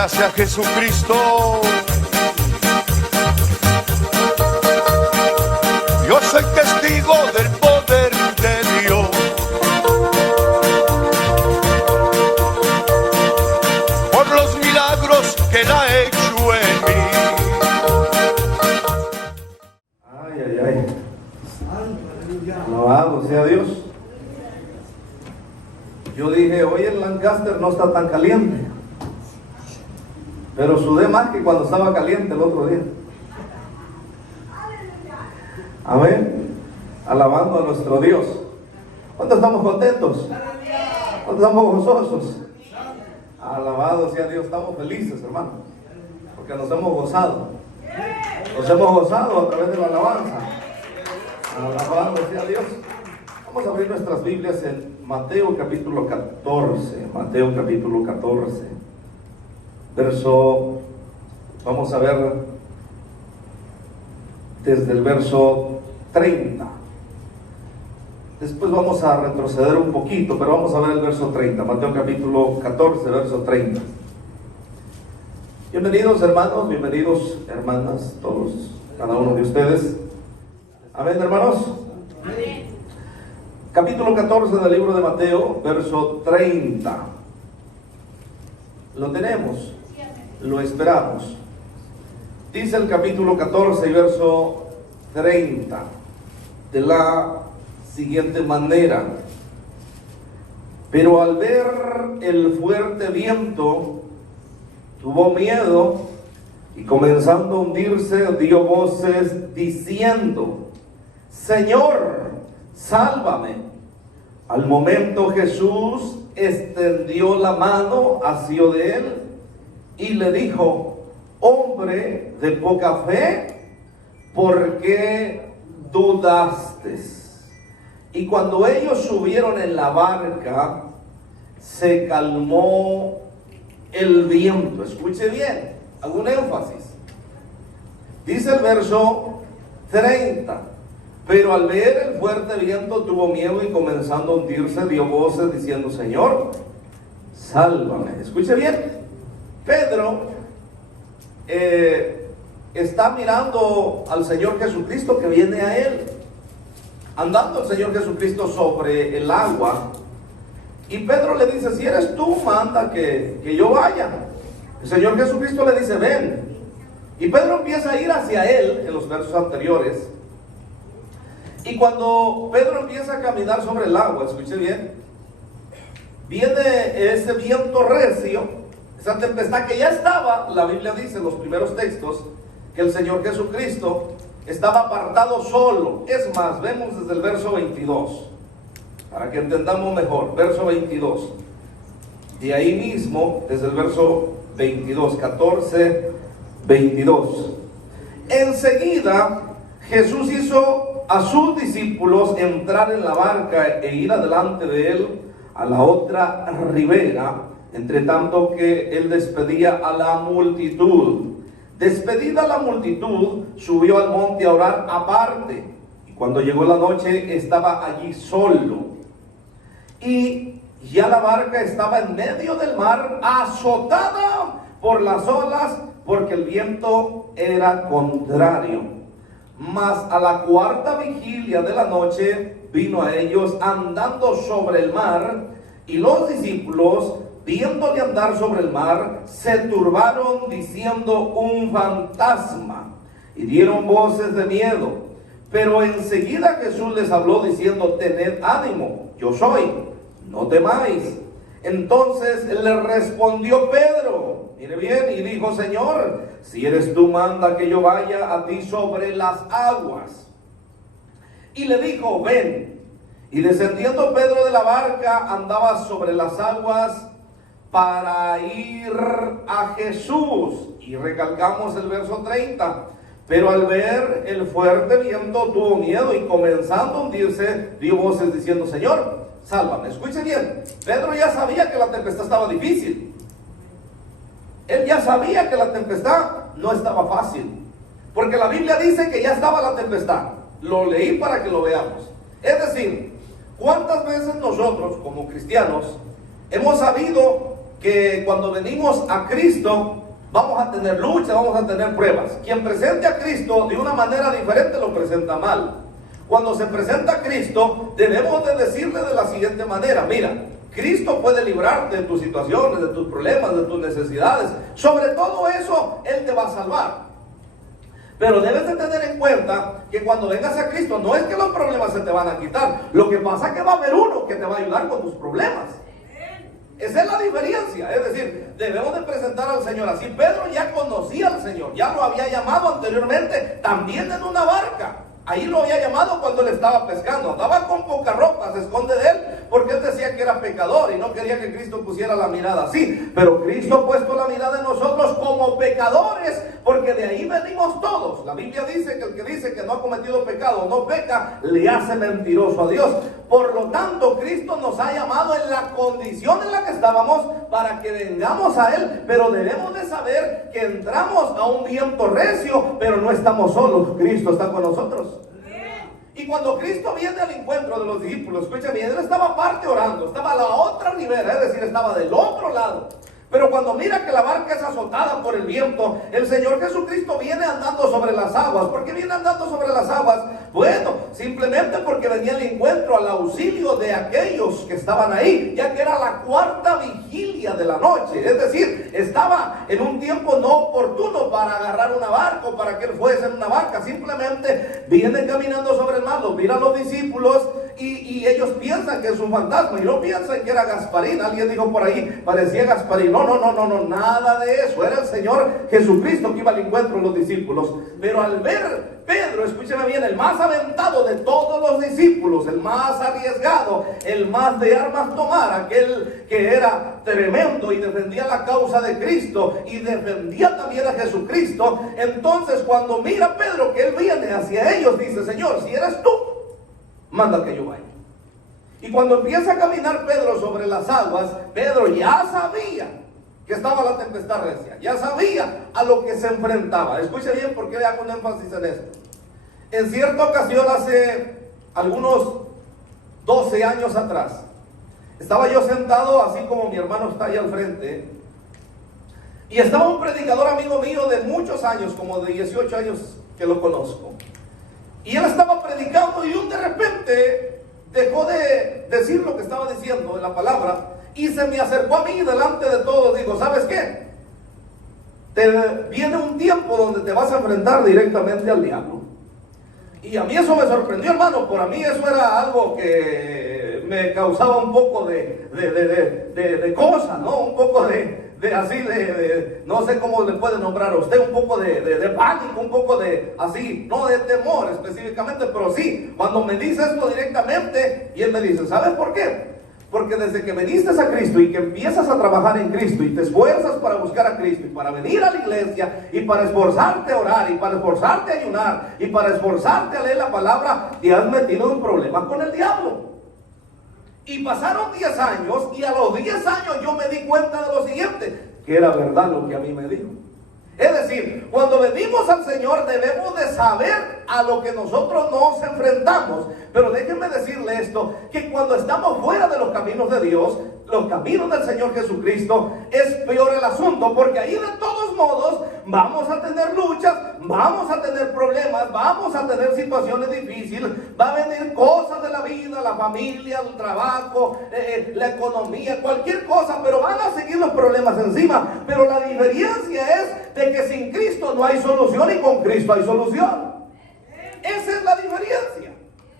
Gracias, Jesucristo. Yo soy testigo del poder de Dios. Por los milagros que Él ha hecho en mí. Ay, ay, ay. Alabado sea Dios. Yo dije, hoy el Lancaster no está tan caliente, pero sudé más que cuando estaba caliente el otro día. Amén. Alabando a nuestro Dios. ¿Cuántos estamos contentos? ¿Cuántos estamos gozosos? Alabado sea Dios. Estamos felices, hermano, porque nos hemos gozado. Nos hemos gozado a través de la alabanza. Alabado sea Dios. Vamos a abrir nuestras Biblias en Mateo capítulo 14. Mateo capítulo 14. Vamos a ver desde el verso 30. Después vamos a retroceder un poquito, pero vamos a ver el verso 30. Mateo capítulo 14, verso 30. Bienvenidos hermanos, bienvenidos hermanas, todos, cada uno de ustedes. Amén, hermanos. Amén. Capítulo 14 del libro de Mateo, verso 30. Lo tenemos, lo esperamos. Dice el capítulo 14 y verso 30 de la siguiente manera: pero al ver el fuerte viento, tuvo miedo y comenzando a hundirse, dio voces diciendo: Señor, sálvame. Al momento Jesús extendió la mano hacia de él y le dijo: hombre de poca fe, ¿por qué dudaste? Y cuando ellos subieron en la barca, se calmó el viento. Escuche bien, hago un énfasis. Dice el verso 30: pero al ver el fuerte viento tuvo miedo y comenzando a hundirse dio voces diciendo: Señor, sálvame. Escuche bien, Pedro está mirando al Señor Jesucristo que viene a él, andando el Señor Jesucristo sobre el agua, y Pedro le dice: si eres tú, manda que yo vaya. El Señor Jesucristo le dice: ven. Y Pedro empieza a ir hacia él en los versos anteriores. Y cuando Pedro empieza a caminar sobre el agua, escuche bien, viene ese viento recio, esa tempestad que ya estaba. La Biblia dice en los primeros textos que el Señor Jesucristo estaba apartado solo. Es más, vemos desde el verso 22, para que entendamos mejor. Verso 22, de ahí mismo, desde el verso 22, 14, 22. Enseguida Jesús hizo a sus discípulos entrar en la barca e ir adelante de él a la otra ribera, entre tanto que él despedía a la multitud. Despedida la multitud, subió al monte a orar aparte, y cuando llegó la noche estaba allí solo. Y ya la barca estaba en medio del mar, azotada por las olas, porque el viento era contrario. Mas a la cuarta vigilia de la noche vino a ellos andando sobre el mar, y los discípulos, viéndole andar sobre el mar, se turbaron diciendo: un fantasma, y dieron voces de miedo. Pero enseguida Jesús les habló diciendo: tened ánimo, yo soy, no temáis. Entonces le respondió Pedro, mire bien, y dijo: Señor, si eres tú, manda que yo vaya a ti sobre las aguas. Y le dijo: ven. Y descendiendo Pedro de la barca, andaba sobre las aguas para ir a Jesús. Y recalcamos el verso 30. Pero al ver el fuerte viento tuvo miedo y comenzando a hundirse, dio voces diciendo: Señor, sálvame. Escuche bien, Pedro ya sabía que la tempestad estaba difícil. Él ya sabía que la tempestad no estaba fácil, porque la Biblia dice que ya estaba la tempestad. Lo leí para que lo veamos. Es decir, ¿cuántas veces nosotros como cristianos hemos sabido que cuando venimos a Cristo vamos a tener lucha, vamos a tener pruebas. Quien presente a Cristo de una manera diferente lo presenta mal. Cuando se presenta a Cristo, debemos de decirle de la siguiente manera: mira, Cristo puede librarte de tus situaciones, de tus problemas, de tus necesidades. Sobre todo eso, Él te va a salvar. Pero debes de tener en cuenta que cuando vengas a Cristo, no es que los problemas se te van a quitar. Lo que pasa es que va a haber uno que te va a ayudar con tus problemas. Esa es la diferencia. Es decir, debemos de presentar al Señor así. Pedro ya conocía al Señor, ya lo había llamado anteriormente, también en una barca. Ahí lo había llamado cuando le estaba pescando. Andaba con poca ropa, se esconde de él, porque él decía que era pecador y no quería que Cristo pusiera la mirada así. Pero Cristo ha puesto la mirada en nosotros como pecadores, porque de ahí venimos todos. La Biblia dice que el que dice que no ha cometido pecado, no peca, le hace mentiroso a Dios. Por lo tanto, Cristo nos ha llamado en la condición en la que estábamos para que vengamos a Él. Pero debemos de saber que entramos a un viento recio, pero no estamos solos. Cristo está con nosotros. Y cuando Cristo viene al encuentro de los discípulos, escuchen bien, Él estaba aparte orando, estaba a la otra ribera, es decir, estaba del otro lado. Pero cuando mira que la barca es azotada por el viento, el Señor Jesucristo viene andando sobre las aguas. ¿Por qué viene andando sobre las aguas? Bueno, simplemente porque venía al encuentro, al auxilio de aquellos que estaban ahí, ya que era la cuarta vigilia de la noche. Es decir, estaba en un tiempo no oportuno para agarrar una barca, para que Él fuese en una barca. Simplemente viene caminando sobre el mar, los mira a los discípulos y ellos piensan que es un fantasma y no piensan que era Gasparín. Alguien dijo por ahí, parecía Gasparín. No, nada de eso. Era el Señor Jesucristo que iba al encuentro de los discípulos. Pero al ver Pedro, escúcheme bien, el más aventado de todos los discípulos, el más arriesgado, el más de armas tomar, aquel que era tremendo y defendía la causa de Cristo y defendía también a Jesucristo, entonces cuando mira Pedro que él viene hacia ellos, dice: Señor, si eres tú, manda que yo vaya. Y cuando empieza a caminar Pedro sobre las aguas, Pedro ya sabía que estaba la tempestad recia, ya sabía a lo que se enfrentaba. Escuche bien por qué le hago un énfasis en esto. En cierta ocasión, hace algunos 12 años atrás, estaba yo sentado así como mi hermano está ahí al frente, y estaba un predicador amigo mío de muchos años, como de 18 años que lo conozco, y él estaba predicando y de repente dejó de decir lo que estaba diciendo en la palabra y se me acercó a mí delante de todos. Digo: ¿sabes qué? Viene un tiempo donde te vas a enfrentar directamente al diablo. Y a mí eso me sorprendió, hermano. Por a mí eso era algo que me causaba un poco de cosa, ¿no? Un poco no sé cómo le puede nombrar a usted, un poco de pánico, un poco de así, no de temor específicamente, pero sí, cuando me dice esto directamente, y él me dice: ¿sabes por qué? Porque desde que viniste a Cristo y que empiezas a trabajar en Cristo y te esfuerzas para buscar a Cristo y para venir a la iglesia y para esforzarte a orar y para esforzarte a ayunar y para esforzarte a leer la palabra, te has metido en problemas con el diablo. Y pasaron 10 años y a los 10 años yo me di cuenta de lo siguiente, que era verdad lo que a mí me dijo. Es decir, cuando venimos al Señor debemos de saber a lo que nosotros nos enfrentamos. Pero déjenme decirle esto, que cuando estamos fuera de los caminos de Dios, los caminos del Señor Jesucristo, es peor el asunto, porque ahí de todos modos vamos a tener luchas, vamos a tener problemas, vamos a tener situaciones difíciles, va a venir cosas de la vida, la familia, el trabajo, la economía, cualquier cosa, pero van a seguir los problemas encima. Pero la diferencia es de que sin Cristo no hay solución y con Cristo hay solución. Esa es la diferencia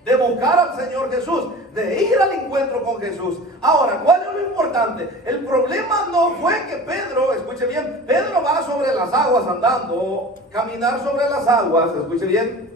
de buscar al Señor Jesús, de ir al encuentro con Jesús. Ahora, ¿cuál es lo importante? El problema no fue que Pedro, escuche bien, Pedro va sobre las aguas andando, caminar sobre las aguas, escuche bien.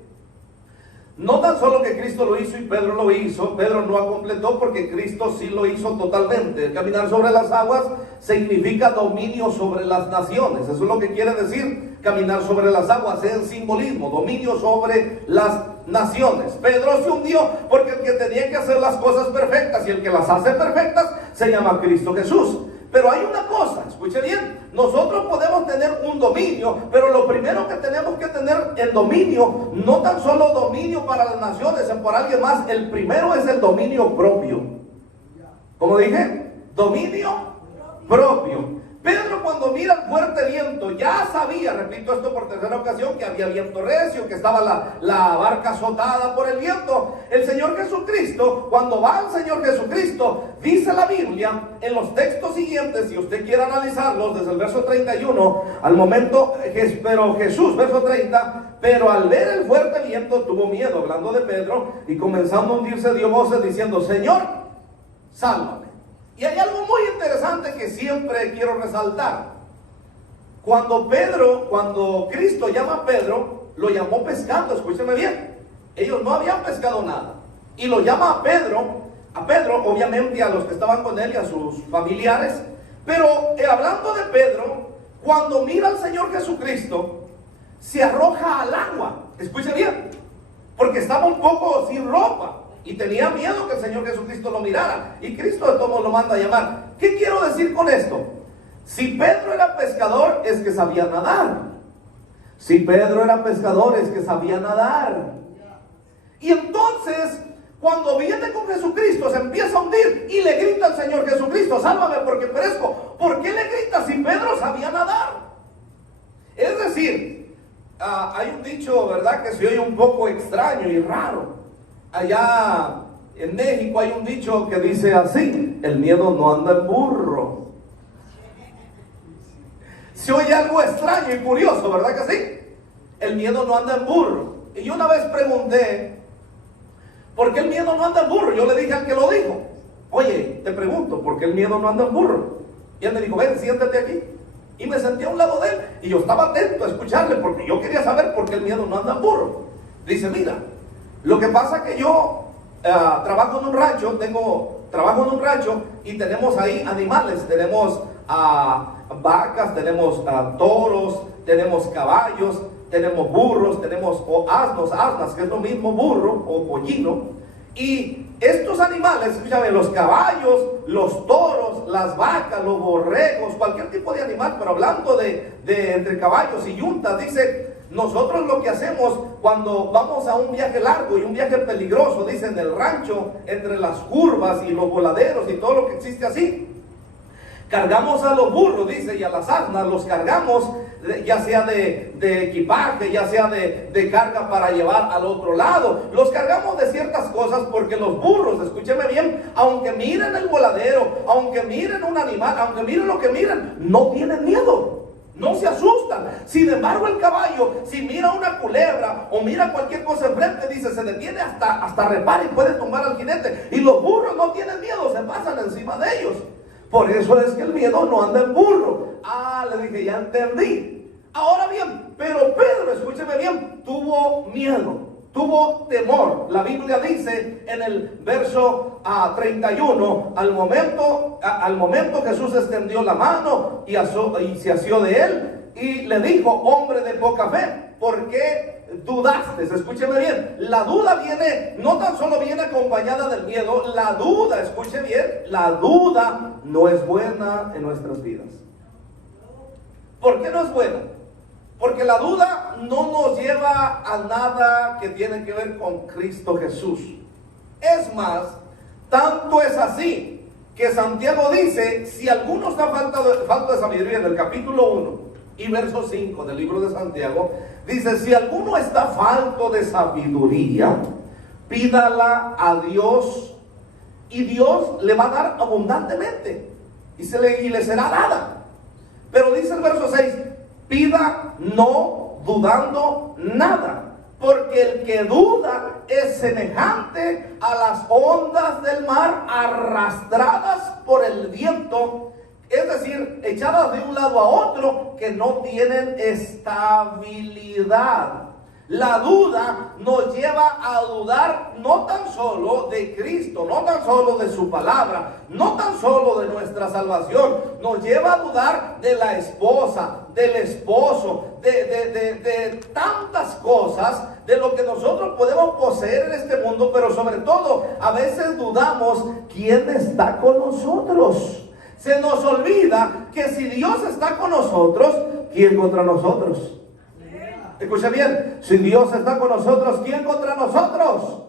No tan solo que Cristo lo hizo y Pedro lo hizo, Pedro no completó porque Cristo sí lo hizo totalmente. El caminar sobre las aguas significa dominio sobre las naciones. Eso es lo que quiere decir caminar sobre las aguas, es el simbolismo, dominio sobre las naciones. Pedro se hundió porque el que tenía que hacer las cosas perfectas y el que las hace perfectas se llama Cristo Jesús. Pero hay una cosa, escuche bien, nosotros podemos tener un dominio, pero lo primero que tenemos que tener el dominio, no tan solo dominio para las naciones o por alguien más, el primero es el dominio propio. ¿Cómo dije? Dominio propio. Pedro, cuando mira el fuerte viento, ya sabía, repito esto por tercera ocasión, que había viento recio, que estaba la barca azotada por el viento. El Señor Jesucristo, cuando va al Señor Jesucristo, dice la Biblia en los textos siguientes, si usted quiere analizarlos, desde el verso 31 al momento, pero Jesús, verso 30, pero al ver el fuerte viento tuvo miedo, hablando de Pedro, y comenzando a hundirse dio voces diciendo: Señor, sálvame. Y hay algo muy interesante que siempre quiero resaltar. Cuando Cristo llama a Pedro, lo llamó pescando, escúcheme bien. Ellos no habían pescado nada. Y lo llama a Pedro, obviamente a los que estaban con él y a sus familiares. Pero hablando de Pedro, cuando mira al Señor Jesucristo, se arroja al agua. Escuche bien, porque estaba un poco sin ropa. Y tenía miedo que el Señor Jesucristo lo mirara. Y Cristo de todos lo manda a llamar. ¿Qué quiero decir con esto? Si Pedro era pescador, es que sabía nadar. Si Pedro era pescador, es que sabía nadar. Y entonces, cuando viene con Jesucristo, se empieza a hundir y le grita al Señor Jesucristo: sálvame porque perezco. ¿Por qué le grita si Pedro sabía nadar? Es decir, hay un dicho, ¿verdad?, que se oye un poco extraño y raro. Allá en México hay un dicho que dice así: el miedo no anda en burro. Se oye algo extraño y curioso, ¿verdad que sí? El miedo no anda en burro. Y yo una vez pregunté: ¿por qué el miedo no anda en burro? Yo le dije al que lo dijo: oye, te pregunto, ¿por qué el miedo no anda en burro? Y él me dijo: ven, siéntate aquí. Y me senté a un lado de él y yo estaba atento a escucharle, porque yo quería saber por qué el miedo no anda en burro. Dice: mira, lo que pasa es que yo trabajo en un rancho, y tenemos ahí animales. Tenemos vacas, tenemos toros, tenemos caballos, tenemos burros, tenemos asnas, que es lo mismo burro o pollino. Y estos animales, escúchame, los caballos, los toros, las vacas, los borregos, cualquier tipo de animal, pero hablando de entre caballos y yuntas, dice: nosotros lo que hacemos cuando vamos a un viaje largo y un viaje peligroso, dice, en el rancho, entre las curvas y los voladeros y todo lo que existe así, cargamos a los burros, dice, y a las asnas los cargamos, ya sea de equipaje, ya sea de carga para llevar al otro lado. Los cargamos de ciertas cosas porque los burros, escúcheme bien, aunque miren el voladero, aunque miren un animal, aunque miren lo que miren, no tienen miedo. No se asustan. Sin embargo, el caballo, si mira una culebra o mira cualquier cosa enfrente, dice, se detiene hasta repara y puede tumbar al jinete. Y los burros no tienen miedo, se pasan encima de ellos. Por eso es que el miedo no anda en burro. Le dije, ya entendí. Ahora bien, pero Pedro, escúcheme bien, tuvo miedo, tuvo temor. La Biblia dice en el verso 31, al momento Jesús extendió la mano y se asió de él y le dijo: hombre de poca fe, ¿por qué dudaste? Escúcheme bien, la duda viene, no tan solo viene acompañada del miedo, la duda, escuche bien, la duda no es buena en nuestras vidas. ¿Por qué no es buena? Porque la duda no nos lleva a nada que tiene que ver con Cristo Jesús. Es más, tanto es así que Santiago dice: si alguno está falto de sabiduría, en el capítulo 1 y verso 5 del libro de Santiago, dice: si alguno está falto de sabiduría, pídala a Dios, y Dios le va a dar abundantemente, y le será dada. Pero dice el verso 6: pida no dudando nada, porque el que duda es semejante a las ondas del mar arrastradas por el viento, es decir, echadas de un lado a otro, que no tienen estabilidad. La duda nos lleva a dudar no tan solo de Cristo, no tan solo de su palabra, no tan solo de nuestra salvación, nos lleva a dudar de la esposa, del esposo, de tantas cosas, de lo que nosotros podemos poseer en este mundo, pero sobre todo a veces dudamos quién está con nosotros. Se nos olvida que si Dios está con nosotros, ¿quién contra nosotros? Escucha bien, si Dios está con nosotros, ¿quién contra nosotros?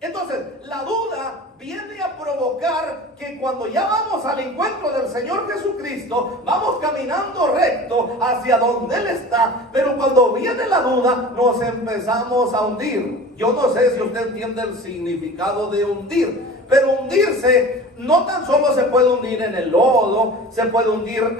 Entonces, la duda viene a provocar que cuando ya vamos al encuentro del Señor Jesucristo, vamos caminando recto hacia donde Él está, pero cuando viene la duda, nos empezamos a hundir. Yo no sé si usted entiende el significado de hundir, pero hundirse no tan solo se puede hundir en el lodo, se puede hundir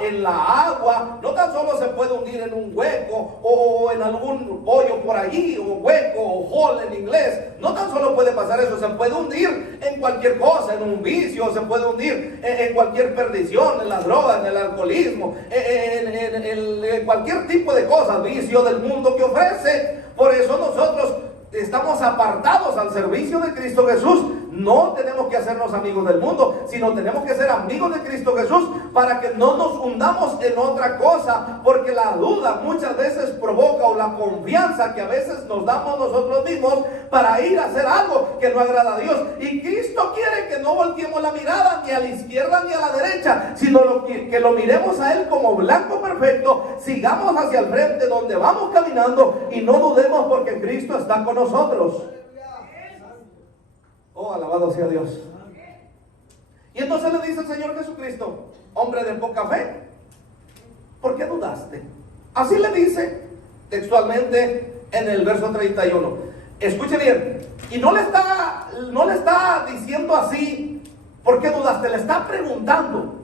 en la agua, no tan solo se puede hundir en un hueco o en algún hoyo por allí, o hueco o hole en inglés. No tan solo puede pasar eso, se puede hundir en cualquier cosa, en un vicio, se puede hundir en cualquier perdición, en las drogas, en el alcoholismo, en cualquier tipo de cosas, vicio del mundo que ofrece. Por eso nosotros estamos apartados al servicio de Cristo Jesús. No tenemos que hacernos amigos del mundo, sino tenemos que ser amigos de Cristo Jesús para que no nos hundamos en otra cosa, porque la duda muchas veces provoca, o la confianza que a veces nos damos nosotros mismos para ir a hacer algo que no agrada a Dios. Y Cristo quiere que no volteemos la mirada ni a la izquierda ni a la derecha, sino que lo miremos a Él como blanco perfecto, sigamos hacia el frente donde vamos caminando y no dudemos porque Cristo está con nosotros. Oh, alabado sea Dios. Y entonces le dice el Señor Jesucristo: hombre de poca fe, ¿por qué dudaste? Así le dice textualmente en el verso 31. Escuche bien. Y no le está diciendo así, ¿por qué dudaste? Le está preguntando.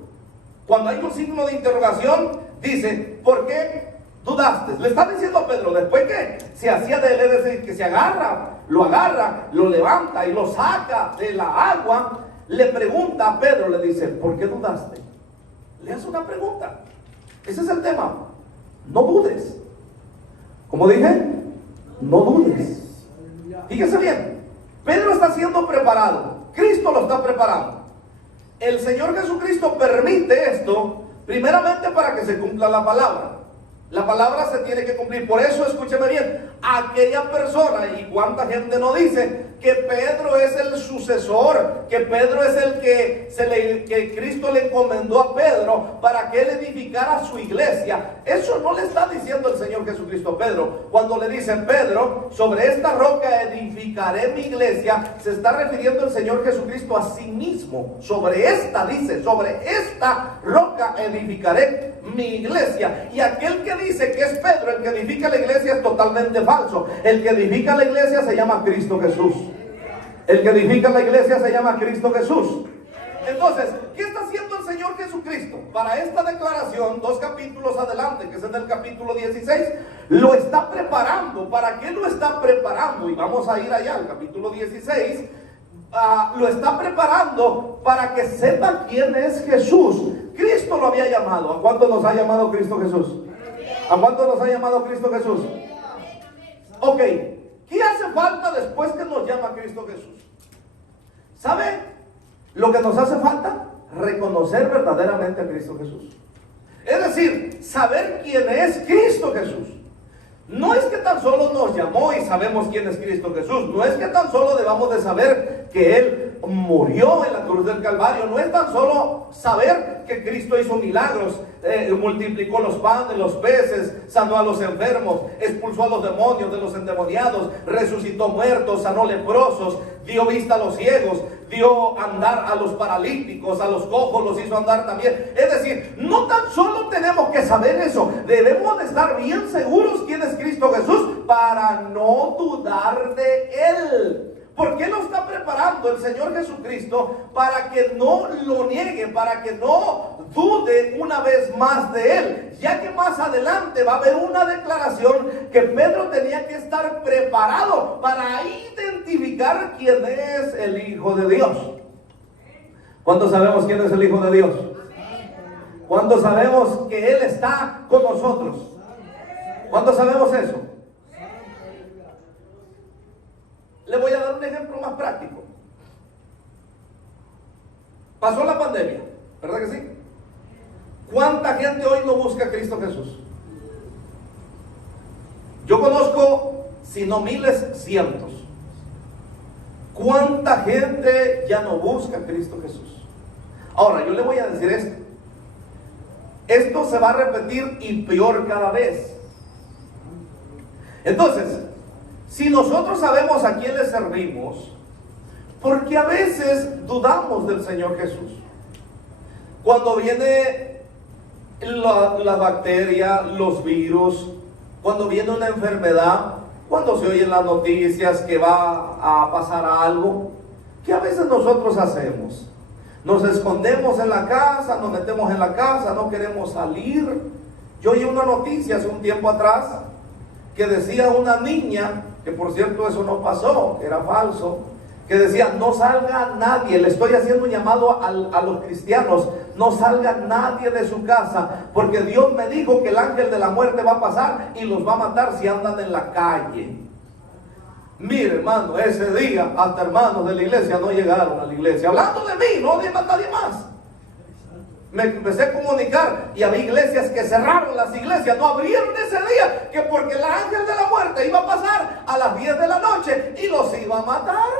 Cuando hay un signo de interrogación, dice, ¿por qué dudaste? Le está diciendo a Pedro, después que se hacía de él, es decir, que se agarra, lo levanta y lo saca de la agua, le pregunta a Pedro, le dice, ¿por qué dudaste? Le hace una pregunta. Ese es el tema. No dudes. Como dije, no dudes. Fíjese bien, Pedro está siendo preparado, Cristo lo está preparando. El Señor Jesucristo permite esto primeramente para que se cumpla la palabra. La palabra se tiene que cumplir. Por eso, escúcheme bien, aquella persona, y cuánta gente no dice que Pedro es el sucesor, que Pedro es el que Cristo le encomendó a Pedro para que él edificara su iglesia. Eso no le está diciendo el Señor Jesucristo a Pedro. Cuando le dice, Pedro, sobre esta roca edificaré mi iglesia, se está refiriendo el Señor Jesucristo a sí mismo. Sobre esta, dice, sobre esta roca edificaré mi iglesia. Y aquel que dice que es Pedro el que edifica la iglesia es totalmente falso. El que edifica la iglesia se llama Cristo Jesús. El que edifica la iglesia se llama Cristo Jesús. Entonces, ¿qué está haciendo el Señor Jesucristo? Para esta declaración, 2 capítulos adelante, que es en el capítulo 16, lo está preparando. ¿Para qué lo está preparando? Y vamos a ir allá al capítulo 16. Lo está preparando para que sepa quién es Jesús. Cristo lo había llamado. ¿A cuánto nos ha llamado Cristo Jesús? ¿A cuánto nos ha llamado Cristo Jesús? Ok, ¿qué hace falta después que nos llama Cristo Jesús? ¿Sabe lo que nos hace falta? Reconocer verdaderamente a Cristo Jesús. Es decir, saber quién es Cristo Jesús. No es que tan solo nos llamó y sabemos quién es Cristo Jesús. No es que tan solo debamos de saber que Él murió en la cruz del Calvario. No es tan solo saber que Cristo hizo milagros, multiplicó los panes, los peces, sanó a los enfermos, expulsó a los demonios de los endemoniados, resucitó muertos, sanó leprosos, dio vista a los ciegos, dio andar a los paralíticos, a los cojos los hizo andar también. Es decir, no tan solo tenemos que saber eso, debemos de estar bien seguros quién es Cristo Jesús para no dudar de Él. ¿Por qué lo está preparando el Señor Jesucristo? Para que no lo niegue, para que no dude una vez más de Él. Ya que más adelante va a haber una declaración que Pedro tenía que estar preparado para identificar quién es el Hijo de Dios. ¿Cuántos sabemos quién es el Hijo de Dios? ¿Cuántos sabemos que Él está con nosotros? ¿Cuántos sabemos eso? Le voy a dar un ejemplo más práctico. Pasó la pandemia, ¿verdad que sí? ¿Cuánta gente hoy no busca a Cristo Jesús? Yo conozco, si no miles, cientos. ¿Cuánta gente ya no busca a Cristo Jesús? Ahora, yo le voy a decir esto. Esto se va a repetir y peor cada vez. Entonces, Si nosotros sabemos a quién le servimos, porque a veces dudamos del Señor Jesús. Cuando viene la bacteria, los virus, cuando viene una enfermedad, cuando se oyen las noticias que va a pasar algo, ¿qué a veces nosotros hacemos? Nos escondemos en la casa, nos metemos en la casa, no queremos salir. Yo oí una noticia hace un tiempo atrás que decía una niña, que por cierto eso no pasó, era falso, que decía: no salga nadie, le estoy haciendo un llamado a los cristianos, no salga nadie de su casa, porque Dios me dijo que el ángel de la muerte va a pasar y los va a matar si andan en la calle. Mire, hermano, ese día hasta hermanos de la iglesia no llegaron a la iglesia, hablando de mí, no de nadie más. Me empecé a comunicar y había iglesias que cerraron las iglesias, no abrieron ese día, que porque el ángel de la muerte iba a pasar a las 10 de la noche y los iba a matar.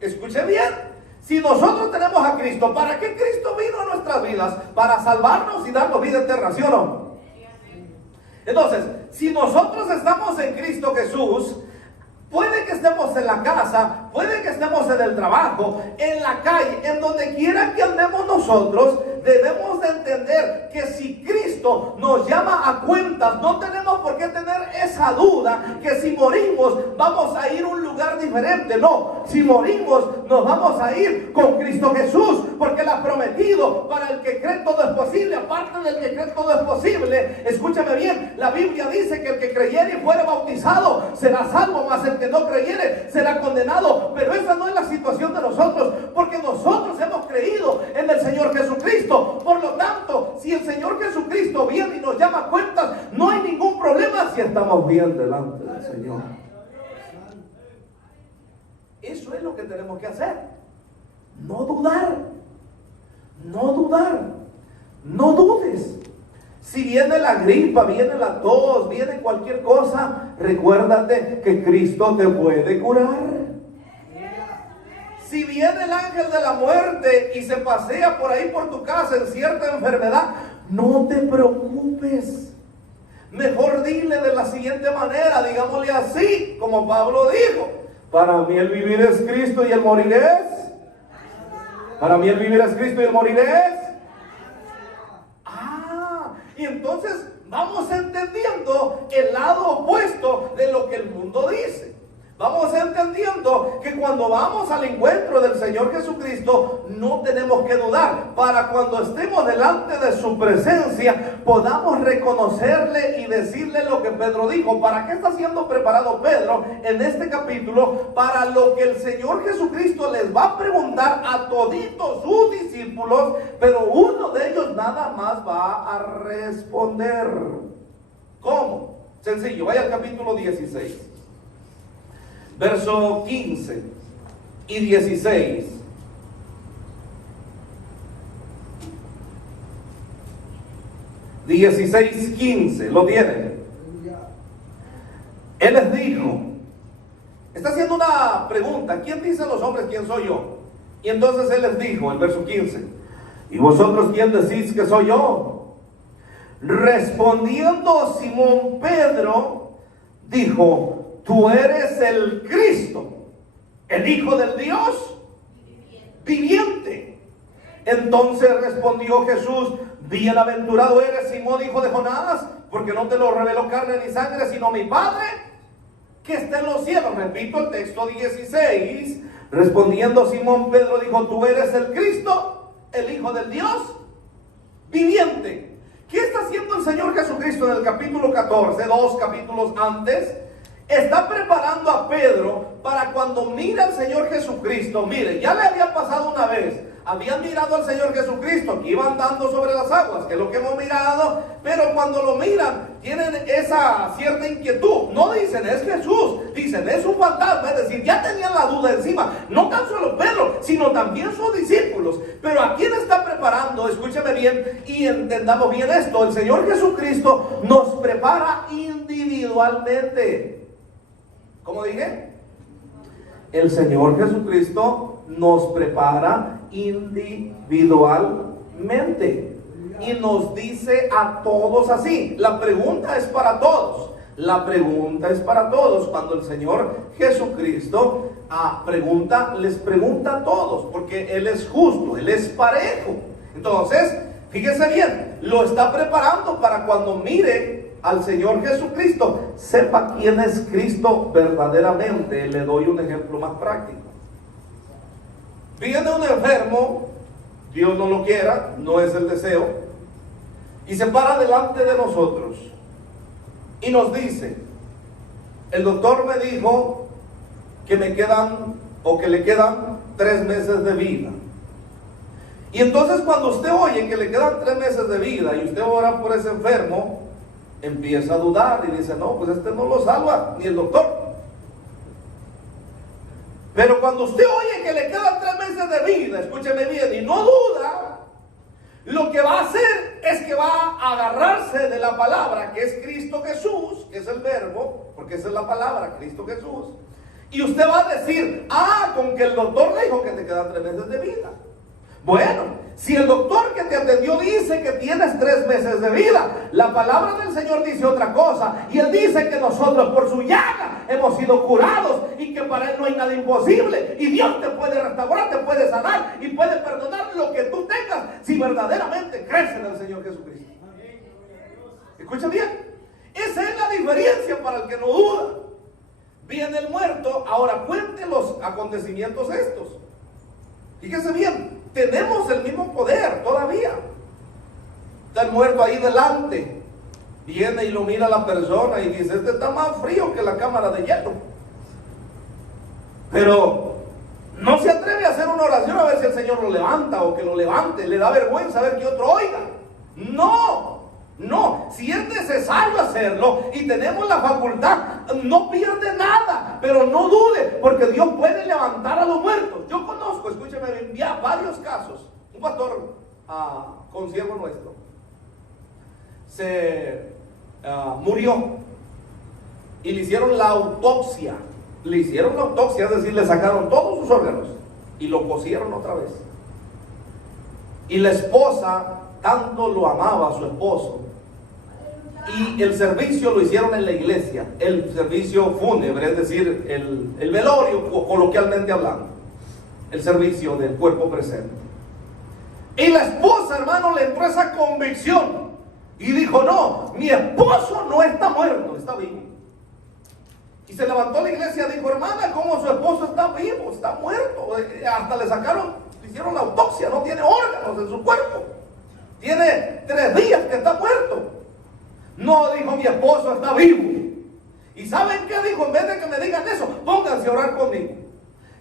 Escuche bien, si nosotros tenemos a Cristo, ¿para qué Cristo vino a nuestras vidas? Para salvarnos y darnos vida eterna, ¿sí o no? Entonces, si nosotros estamos en Cristo Jesús, puede que estemos en la casa, puede que estemos en el trabajo, en la calle, en donde quiera que andemos nosotros, debemos de entender que si Cristo nos llama a cuentas, no tenemos por qué tener esa duda que si morimos vamos a ir a un lugar diferente. No, si morimos nos vamos a ir con Cristo Jesús, porque Él ha prometido: para el que cree todo es posible. Aparte del que cree todo es posible, escúchame bien, la Biblia dice que el que creyere y fuere bautizado será salvo, mas el que no creyere será condenado. Pero esa no es la situación de nosotros, porque nosotros hemos creído en el Señor Jesucristo. Por lo tanto, si el Señor Jesucristo viene y nos llama a cuentas, no hay ningún problema si estamos bien delante del Señor. Eso es lo que tenemos que hacer. No dudar. No dudar. No dudes. Si viene la gripa, viene la tos, viene cualquier cosa, recuérdate que Cristo te puede curar. Si viene el ángel de la muerte y se pasea por ahí por tu casa en cierta enfermedad, no te preocupes. Mejor dile de la siguiente manera, digámosle así, como Pablo dijo: para mí el vivir es Cristo y el morir es. Para mí el vivir es Cristo y el morir es. Y entonces vamos entendiendo el lado opuesto de lo que el mundo dice. Vamos entendiendo que cuando vamos al encuentro del Señor Jesucristo, no tenemos que dudar, para cuando estemos delante de su presencia podamos reconocerle y decirle lo que Pedro dijo. ¿Para qué está siendo preparado Pedro en este capítulo? Para lo que el Señor Jesucristo les va a preguntar a toditos sus discípulos, pero uno de ellos nada más va a responder. ¿Cómo? Sencillo, vaya al capítulo 16. Verso 15 y 16. Dieciséis, 15, ¿lo tienen? Él les dijo, está haciendo una pregunta: ¿quién dicen los hombres quién soy yo? Y entonces Él les dijo, el verso 15: ¿y vosotros quién decís que soy yo? Respondiendo Simón Pedro, dijo: tú eres el Cristo, el Hijo del Dios viviente. Entonces respondió Jesús: bienaventurado eres, Simón, hijo de Jonás, porque no te lo reveló carne ni sangre, sino mi Padre que está en los cielos. Repito el texto 16. Respondiendo Simón Pedro dijo: tú eres el Cristo, el Hijo del Dios viviente. ¿Qué está haciendo el Señor Jesucristo en el capítulo 14, 2 capítulos antes? Está preparando a Pedro para cuando mira al Señor Jesucristo. Mire, ya le había pasado una vez. Habían mirado al Señor Jesucristo que iba andando sobre las aguas, que es lo que hemos mirado, pero cuando lo miran tienen esa cierta inquietud. No dicen es Jesús, dicen es un fantasma. Es decir, ya tenían la duda encima. No tan solo Pedro, sino también sus discípulos. Pero ¿a quién está preparando? Escúcheme bien y entendamos bien esto. El Señor Jesucristo nos prepara individualmente. ¿Cómo dije? El Señor Jesucristo nos prepara individualmente y nos dice a todos así. La pregunta es para todos. La pregunta es para todos. Cuando el Señor Jesucristo les pregunta a todos, porque Él es justo, Él es parejo. Entonces, fíjese bien, lo está preparando para cuando mire al Señor Jesucristo, sepa quién es Cristo verdaderamente. Le doy un ejemplo más práctico. Viene un enfermo, Dios no lo quiera, no es el deseo, y se para delante de nosotros y nos dice: el doctor me dijo que me quedan, o que le quedan 3 meses de vida. Y entonces cuando usted oye que le quedan 3 meses de vida y usted ora por ese enfermo, empieza a dudar y dice: no, pues este no lo salva ni el doctor. Pero cuando usted oye que le quedan 3 meses de vida, escúcheme bien, y no duda, lo que va a hacer es que va a agarrarse de la palabra que es Cristo Jesús, que es el verbo, porque esa es la palabra, Cristo Jesús. Y usted va a decir: con que el doctor le dijo que te quedan 3 meses de vida. Bueno, si el doctor que te atendió dice que tienes 3 meses de vida, la palabra del Señor dice otra cosa. Y Él dice que nosotros por su llaga hemos sido curados y que para Él no hay nada imposible. Y Dios te puede restaurar, te puede sanar y puede perdonar lo que tú tengas si verdaderamente crees en el Señor Jesucristo. Escucha bien, esa es la diferencia para el que no duda. Viene el muerto, ahora cuente los acontecimientos estos. Fíjese bien, tenemos el mismo poder todavía. Está el muerto ahí delante. Viene y lo mira la persona y dice: este está más frío que la cámara de hielo. Pero no se atreve a hacer una oración a ver si el Señor lo levanta o que lo levante. Le da vergüenza ver que otro oiga. No, si es necesario hacerlo y tenemos la facultad, no pierde nada, pero no dude, porque Dios puede levantar a los muertos. Yo conozco, escúcheme, varios casos. Un pastor, consiervo nuestro, se murió y le hicieron la autopsia. Es decir, le sacaron todos sus órganos y lo cosieron otra vez. Y la esposa tanto lo amaba a su esposo, y el servicio lo hicieron en la iglesia, el servicio fúnebre, es decir, el velorio, coloquialmente hablando, el servicio del cuerpo presente. Y la esposa, hermano, le entró esa convicción y dijo: no, mi esposo no está muerto, está vivo. Y se levantó a la iglesia y dijo: hermana, ¿cómo su esposo está vivo? Está muerto. Hasta le hicieron la autopsia, no tiene órganos en su cuerpo. Tiene 3 días que está muerto. No, dijo: mi esposo está vivo. ¿Y saben qué dijo? En vez de que me digan eso, pónganse a orar conmigo.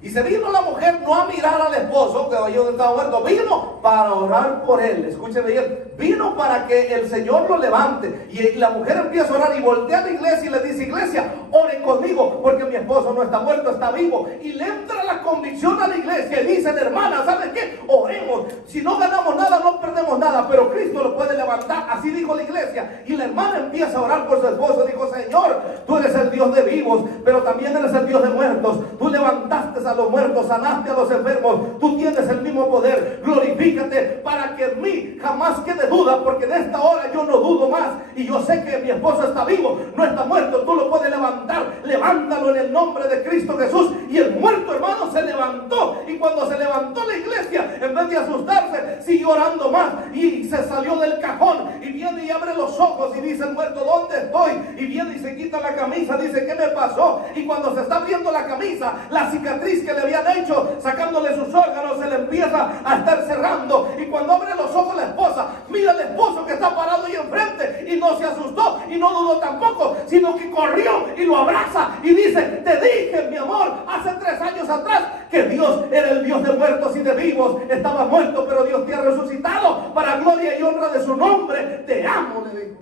Y se vino la mujer no a mirar al esposo, que allí donde estaba muerto, vino para orar por él. Escúcheme bien, vino para que el Señor lo levante. Y la mujer empieza a orar y voltea a la iglesia y le dice: iglesia, oren conmigo, porque mi esposo no está muerto, está vivo. Y le entra la convicción a la iglesia y dicen: hermana, ¿saben qué? Oremos. Si no ganamos nada, no perdemos nada, pero Cristo lo puede levantar. Así dijo la iglesia. Y la hermana empieza a orar por su esposo. Dijo: Señor, tú eres el Dios de vivos, pero también eres el Dios de muertos. Tú levantaste a los muertos, sanaste a los enfermos. Tú tienes el mismo poder. Glorifícate para que en mí jamás quede duda, porque en esta hora yo no dudo más. Y yo sé que mi esposo está vivo, no está muerto. Tú lo puedes levantar. Levántalo en el nombre de Cristo Jesús. Y el muerto, hermano, se levantó. Y cuando se levantó la iglesia, en vez de asustarse, siguió orando más. Y se salió del cajón. Y viene y abre los ojos y dice el muerto: ¿dónde estoy? Y viene y se quita la camisa. Dice: ¿qué me pasó? Y cuando se está abriendo la camisa, la cicatriz que le habían hecho, sacándole sus órganos, se le empieza a estar cerrando. Y cuando abre los ojos la esposa, mira al esposo que está parado ahí enfrente, y no se asustó y no dudó tampoco, sino que corrió y lo abraza y dice: te dije, mi amor, hace 3 años atrás que Dios era el Dios de muertos y de vivos. Estaba muerto, pero Dios te ha resucitado para gloria y honra de su nombre. Te amo, le dijo.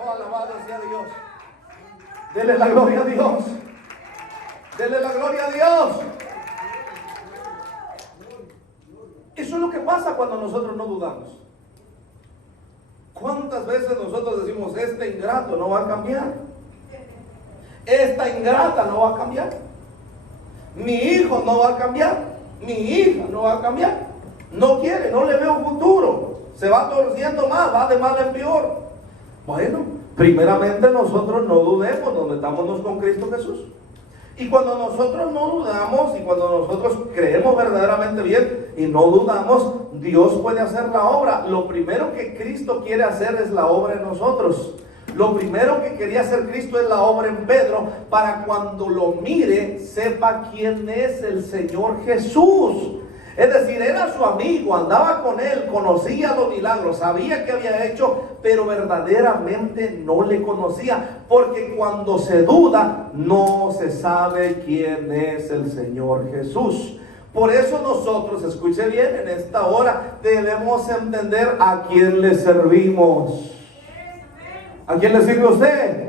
Oh, alabado sea Dios. Dele la gloria a Dios. Dele la gloria a Dios. Eso es lo que pasa cuando nosotros no dudamos. ¿Cuántas veces nosotros decimos: este ingrato no va a cambiar? Esta ingrata no va a cambiar. Mi hijo no va a cambiar. Mi hija no va a cambiar. No quiere, no le veo futuro. Se va torciendo más, va de mal en peor. Bueno, primeramente nosotros no dudemos, nos metámonos con Cristo Jesús. Y cuando nosotros no dudamos y cuando nosotros creemos verdaderamente bien y no dudamos, Dios puede hacer la obra. Lo primero que Cristo quiere hacer es la obra en nosotros. Lo primero que quería hacer Cristo es la obra en Pedro, para cuando lo mire, sepa quién es el Señor Jesús. Es decir, era su amigo, andaba con él, conocía los milagros, sabía que había hecho, pero verdaderamente no le conocía, porque cuando se duda, no se sabe quién es el Señor Jesús. Por eso nosotros, escuche bien, en esta hora debemos entender a quién le servimos. ¿A quién le sirve usted?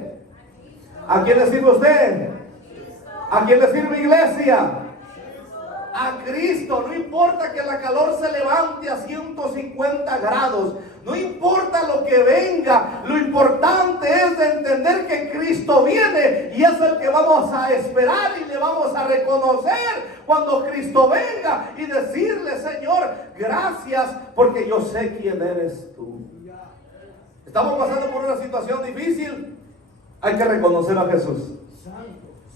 ¿A quién le sirve usted? ¿A quién le sirve iglesia? A Cristo. No importa que la calor se levante a 150 grados, no importa lo que venga, lo importante es de entender que Cristo viene y es el que vamos a esperar y le vamos a reconocer cuando Cristo venga y decirle: Señor, gracias, porque yo sé quién eres tú. Estamos pasando por una situación difícil, hay que reconocer a Jesús.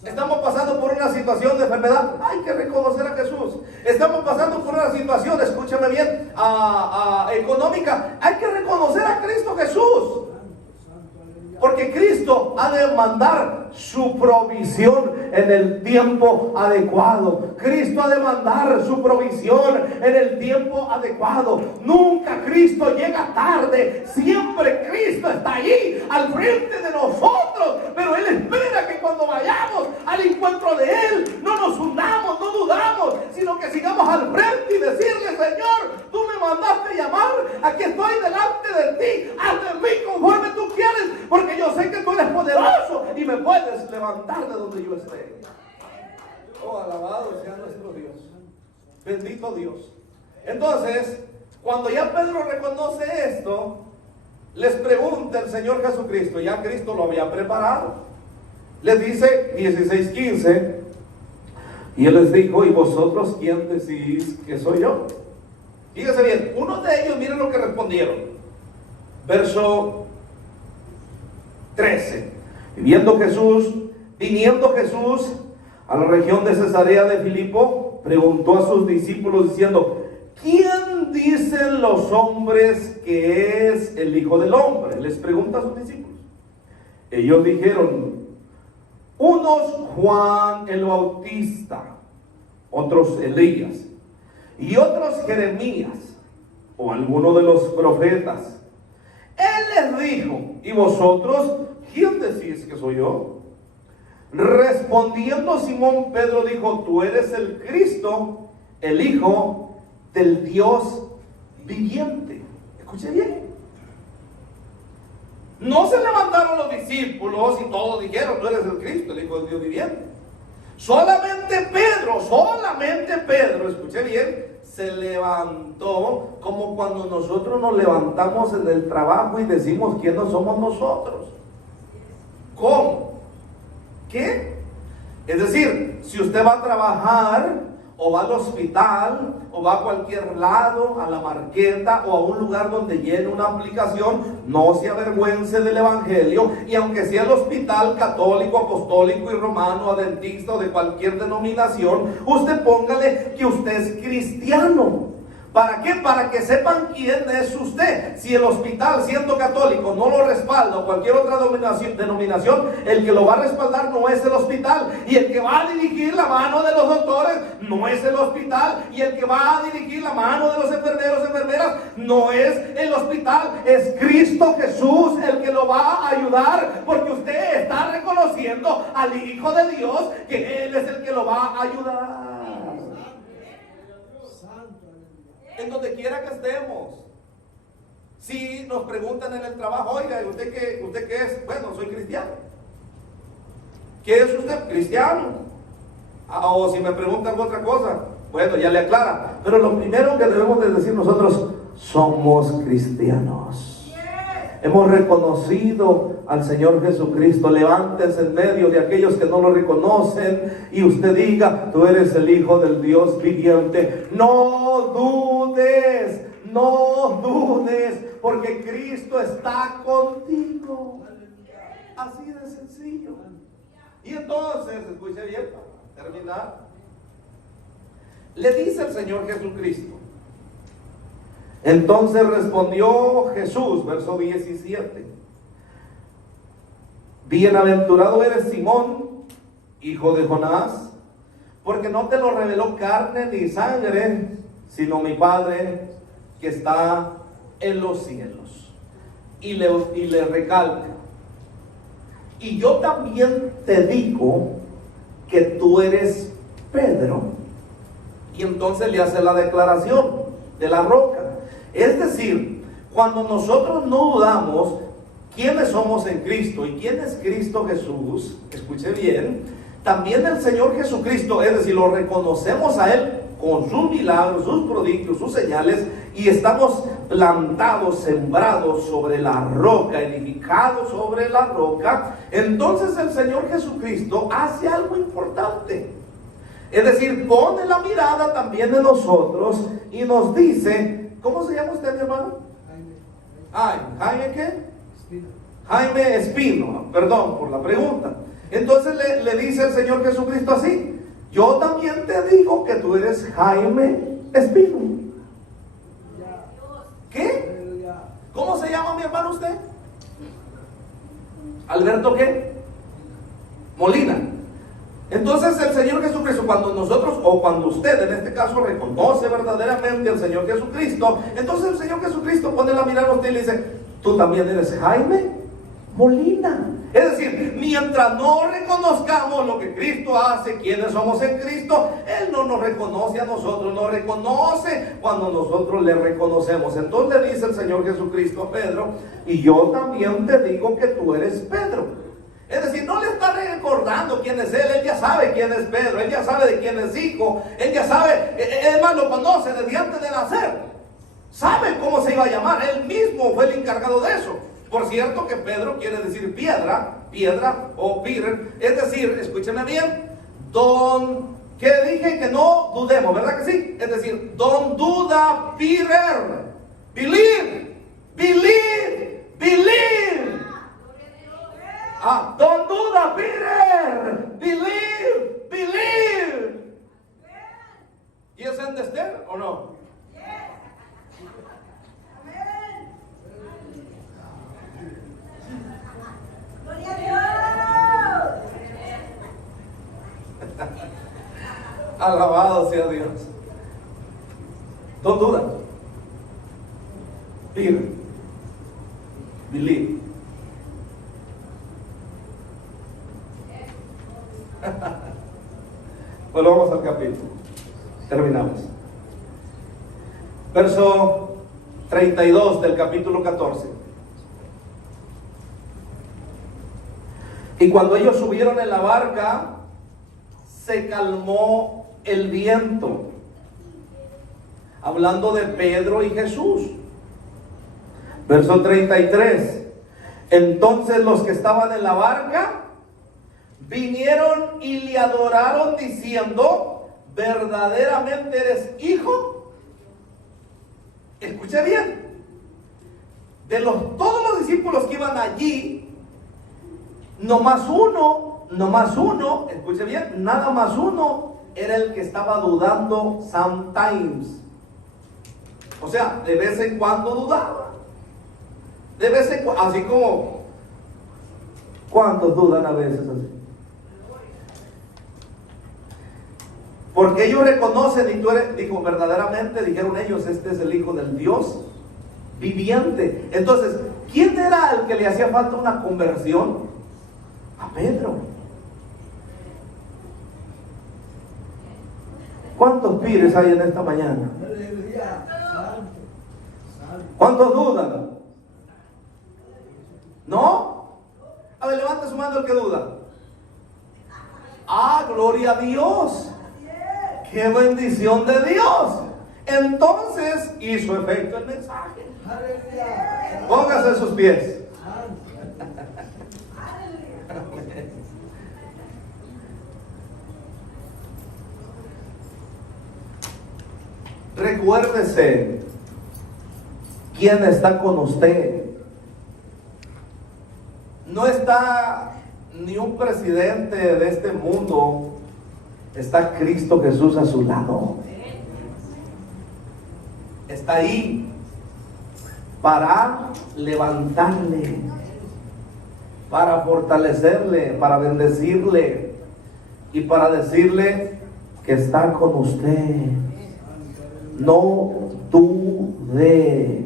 Estamos pasando por una situación de enfermedad, hay que reconocer a Jesús. Estamos pasando por una situación, escúchame bien, económica, hay que reconocer a Cristo Jesús. Porque Cristo ha de mandar su provisión en el tiempo adecuado. Cristo ha de mandar su provisión en el tiempo adecuado. Nunca Cristo llega tarde. Siempre Cristo está allí al frente de nosotros. Pero Él espera que cuando vayamos al encuentro de Él, no nos hundamos, no dudamos, sino que sigamos al frente y decirle: Señor, tú me mandaste llamar, aquí estoy delante de ti, haz de mí conforme tú quieres, porque yo sé que tú eres poderoso y me puedes levantar de donde yo esté. Oh, alabado sea nuestro Dios, bendito Dios. Entonces, cuando ya Pedro reconoce esto, les pregunta el Señor Jesucristo, ya Cristo lo había preparado. Les dice 16:15, y Él les dijo: ¿y vosotros quién decís que soy yo? Fíjense bien, uno de ellos, miren lo que respondieron. Verso 13. Viniendo Jesús a la región de Cesarea de Filipo, preguntó a sus discípulos diciendo: ¿quién dicen los hombres que es el Hijo del Hombre? Les pregunta a sus discípulos. Ellos dijeron: unos Juan el Bautista, otros Elías, y otros Jeremías, o alguno de los profetas. Él les dijo: ¿y vosotros quién decís que soy yo? Respondiendo Simón Pedro dijo: tú eres el Cristo, el Hijo del Dios viviente. Escuche bien. No se levantaron los discípulos y todos dijeron: tú eres el Cristo, el Hijo del Dios viviente. Solamente Pedro, escuche bien, se levantó, como cuando nosotros nos levantamos en el trabajo y decimos: ¿quién no somos nosotros? ¿Cómo? ¿Qué? Es decir, si usted va a trabajar, o va al hospital, o va a cualquier lado, a la marqueta, o a un lugar donde llene una aplicación, no se avergüence del evangelio, y aunque sea el hospital católico, apostólico y romano, adventista o de cualquier denominación, usted póngale que usted es cristiano. ¿Para qué? Para que sepan quién es usted. Si el hospital, siendo católico, no lo respalda, o cualquier otra denominación, el que lo va a respaldar no es el hospital, y el que va a dirigir la mano de los doctores no es el hospital, y el que va a dirigir la mano de los enfermeros, enfermeras, no es el hospital, es Cristo Jesús el que lo va a ayudar, porque usted está reconociendo al Hijo de Dios, que Él es el que lo va a ayudar. En donde quiera que estemos. Si nos preguntan en el trabajo: oiga, ¿usted qué es? Bueno, soy cristiano. ¿Qué es usted? Cristiano. O si me preguntan otra cosa, bueno, ya le aclara. Pero lo primero que debemos de decir nosotros: somos cristianos. Hemos reconocido al Señor Jesucristo. Levántense en medio de aquellos que no lo reconocen y usted diga: tú eres el Hijo del Dios viviente. No dudes, Porque Cristo está contigo. Así de sencillo. Y entonces, escuche bien, para terminar, le dice el Señor Jesucristo. Entonces respondió Jesús, verso 17: bienaventurado eres Simón, hijo de Jonás, porque no te lo reveló carne ni sangre, sino mi Padre que está en los cielos. Y le recalca: y yo también te digo que tú eres Pedro. Y entonces le hace la declaración de la roca. Es decir, cuando nosotros no dudamos quiénes somos en Cristo y quién es Cristo Jesús, escuche bien, también el Señor Jesucristo, es decir, lo reconocemos a Él con sus milagros, sus prodigios, sus señales, y estamos plantados, sembrados sobre la roca, edificados sobre la roca. Entonces el Señor Jesucristo hace algo importante. Es decir, pone la mirada también en nosotros y nos dice, ¿cómo se llama usted, mi hermano? Jaime ¿qué? Espino. Jaime Espino, perdón por la pregunta. Entonces le dice el Señor Jesucristo así: yo también te digo que tú eres Jaime Espino. ¿Qué? ¿Cómo se llama, mi hermano, usted? ¿Alberto qué? Molina. Entonces el Señor Jesucristo, cuando nosotros, o cuando usted en este caso reconoce verdaderamente al Señor Jesucristo, entonces el Señor Jesucristo pone la mirada a usted y le dice: tú también eres Jaime Molina. Es decir, mientras no reconozcamos lo que Cristo hace, quienes somos en Cristo, Él no nos reconoce a nosotros, nos reconoce cuando nosotros le reconocemos. Entonces le dice el Señor Jesucristo a Pedro: y yo también te digo que tú eres Pedro. Es decir, no le está recordando quién es Él ya sabe quién es Pedro, Él ya sabe de quién es hijo, Él ya sabe, Él más lo conoce desde antes de nacer, sabe cómo se iba a llamar, Él mismo fue el encargado de eso. Por cierto que Pedro quiere decir piedra o Peter, es decir, escúcheme bien, que dije que no dudemos, ¿verdad que sí? Es decir, don't duda, Peter, believe. Don't duda, Peter, believe. ¿Yes understand o no? Alabado sea Dios. Don't duda. Peter, believe. Bueno, vamos al capítulo. Terminamos. Verso 32 del capítulo 14. Y cuando ellos subieron en la barca, se calmó el viento. Hablando de Pedro y Jesús. Verso 33. Entonces los que estaban en la barca vinieron y le adoraron diciendo: ¿verdaderamente eres hijo? Escuche bien. De todos los discípulos que iban allí, no más uno, escuche bien, nada más uno era el que estaba dudando sometimes. O sea, de vez en cuando dudaba. De vez en cuando, así como, ¿cuántos dudan a veces así? Porque ellos reconocen, y tú eres, dijo, verdaderamente, dijeron ellos, este es el Hijo del Dios viviente. Entonces, ¿quién era el que le hacía falta una conversión? A Pedro. ¿Cuántos pires hay en esta mañana? ¿Cuántos dudan? ¿No? A ver, levante su mano el que duda. Gloria a Dios. ¡Qué bendición de Dios! Entonces hizo efecto el mensaje. Póngase en sus pies. Recuérdese ¿quién está con usted? No está ni un presidente de este mundo, está Cristo Jesús a su lado. Está ahí para levantarle, para fortalecerle, para bendecirle y para decirle que está con usted. No dude,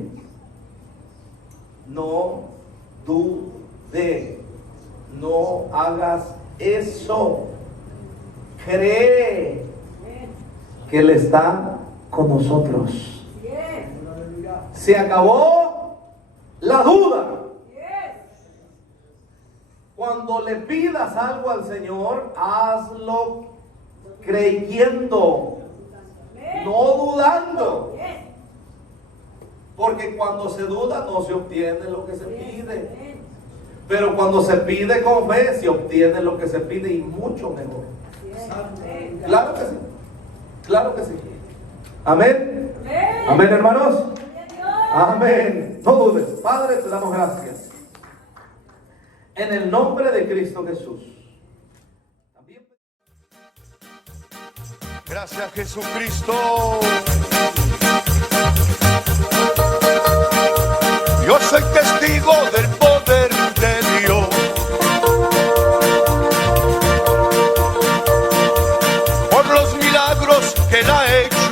no dude, no hagas eso. Cree que Él está con nosotros. Se acabó la duda. Cuando le pidas algo al Señor, hazlo creyendo, no dudando. Porque cuando se duda no se obtiene lo que se pide. Pero cuando se pide con fe, se obtiene lo que se pide y mucho mejor. Claro que sí. Claro que sí. Amén. Amén, hermanos. Amén. No dudes. Padre, te damos gracias. En el nombre de Cristo Jesús. Gracias, Jesucristo. Yo soy testigo del poder de Dios. Por los milagros que Él ha hecho